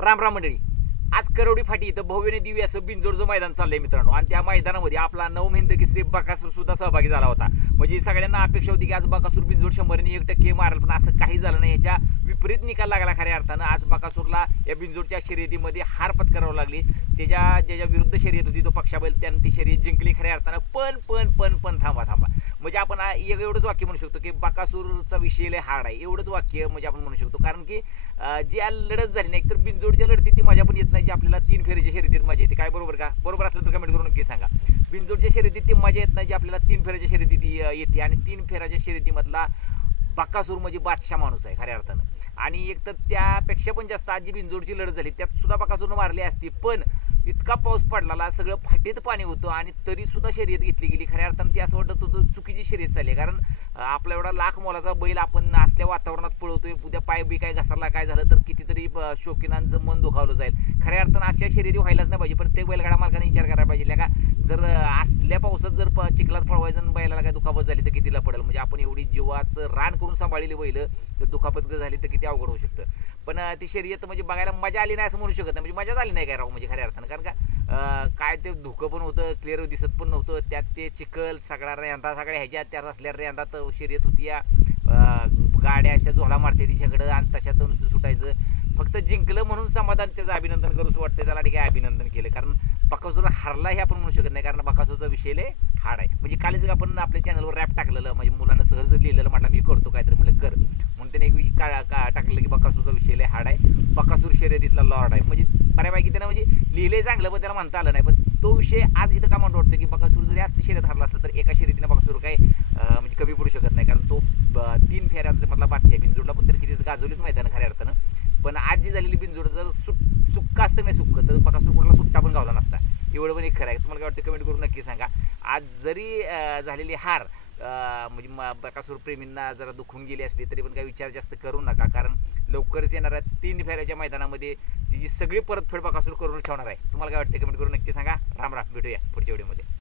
राम राम मंडळी, आज करवडी फाटी इथं भव्यने दिव्य असं बिनजोडचं मैदान चाललंय मित्रांनो. आणि त्या मैदानामध्ये आपला नवमहिंद केसरी बकासूर सुद्धा सहभागी झाला होता. म्हणजे सगळ्यांना अपेक्षा होती की आज बकासूर बिनजोड 100% मारेल, पण असं काही झालं नाही. याच्या विपरीत निकाल लागला खऱ्या अर्थानं. आज बकासूरला या बिनजोडच्या शर्यतीमध्ये हार पत्करावं लागली. ज्याच्या विरुद्ध शर्यत होती तो पक्षाबैल, त्यानं ती शर्यत जिंकली खऱ्या अर्थानं. पण थांबा म्हणजे आपण एवढंच वाक्य म्हणू शकतो की बकासूरचा विषय लय हार्ड आहे. एवढंच वाक्य म्हणजे आपण म्हणू शकतो. कारण की जी लढत झाली नाही, तर बिनजोडच्या लढतीत ती मजा पण येत नाही जी आपल्याला 3 फेरीच्या शर्यतीत मजा येते. काय बरोबर का? बरोबर असलं तर कमेंट करून नक्की सांगा. बिनजोडच्या शर्यतीत ती मजा येत नाही जी आपल्याला 3 फेऱ्याच्या शर्यतीत येते. आणि 3 फेऱ्याच्या शर्यतीमधला बकासूर म्हणजे बादशाह माणूस आहे खऱ्या अर्थानं. आणि एक तर त्यापेक्षा पण जास्त आज जी बिनजोडची लढत झाली त्यात सुद्धा बकासूरनं मारली असती, पण इतका पाऊस पडला, सगळं फाटीत पाणी होतं आणि तरी सुद्धा शर्यत घेतली गेली. खऱ्या अर्थानं ती असं वाटत होतं चुकीची शर्यत चालली आहे. कारण आपला एवढा लाख मोलाचा बैल आपण असल्या वातावरणात पळवतोय, उद्या पाय बी काय घसरला काय झालं तर कितीतरी शौकीनांचं मन दुखावलं जाईल. खऱ्या अर्थानं अशा शर्यती व्हायलाच नाही पाहिजे. प्रत्येक बैलगाडा मालकाने विचार करायला पाहिजे का जर असल्या पावसात जर चिखलात पळवायचं आणि बैलाला काय दुखापत झाली तर कितीला पडेल. म्हणजे आपण एवढी जीवाचं रान करून सांभाळलेली बैल तर दुखापत झाली तर किती अवघड होऊ शकतं. पण ती शर्यत म्हणजे बघायला मजा आली नाही असं म्हणू शकत नाही. म्हणजे मजाच आली नाही काय राव म्हणजे खऱ्या अर्थानं. कारण का काय ते धुकं पण होतं, क्लिअर दिसत पण नव्हतं. त्यात ते चिखल सगळा रेंदा सगळ्या ह्याच्यात त्यात असल्या रेंदात शर्यत होती. या गाड्या अशा झोला मारते तिच्याकडं आणि तशात नुसतं सुटायचं. फक्त जिंकलं म्हणून समाधान त्याचं अभिनंदन करूच वाटतं. त्याला ठीक आहे अभिनंदन केलं. कारण बकासूर हारला हे आपण म्हणू शकत नाही. कारण बकासूरचा विषय लय हार्ड आहे. म्हणजे कालच आपण आपल्या चॅनलवर रॅप टाकलेलं, म्हणजे मुलांना सहज लिहिलेलं, म्हटलं मी करतो काहीतरी म्हटलं कर म्हणून त्याने एक टाकलेलं की बकासूरचा विषय लय हार्ड आहे, बकासूर शर्यतीतला लॉर्ड आहे. म्हणजे बऱ्यापैकी त्यानं म्हणजे लिहिलंय चांगलं, पण त्याला म्हणता आलं नाही. पण तो विषय आज इथं का म्हणतो वाटतं की बकासूर जरी आजची शर्यत हरला असलं तर एका शर्यतीनं बकासूर काय म्हणजे कमी पडू शकत नाही. कारण तो 3 फेऱ्याचा मधला बादशाह. बिनजोडला पण तरी किती गाजवलीच माहिती आहे ना खऱ्या अर्थानं. पण आज जी झालेली बिनजोड जर सुक्का असतं नाही सुक्क तर बकासूर कोणाला सुट्टा पण गावला नसता. एवढं पण एक खरं आहे. तुम्हाला काय वाटतं कमेंट करून नक्की सांगा. आज जरी झालेली हार म्हणजे बकासूर प्रेमींना जरा दुखून गेली असली तरी पण काही विचार जास्त करू नका. कारण लवकरच येणाऱ्या 3 फेऱ्याच्या मैदानामध्ये तिची सगळी परतफेड बकासूर करून ठेवणार आहे. तुम्हाला काय वाटतं कमेंट करून नक्की सांगा. राम राम, भेटूया पुढच्या व्हिडिओमध्ये.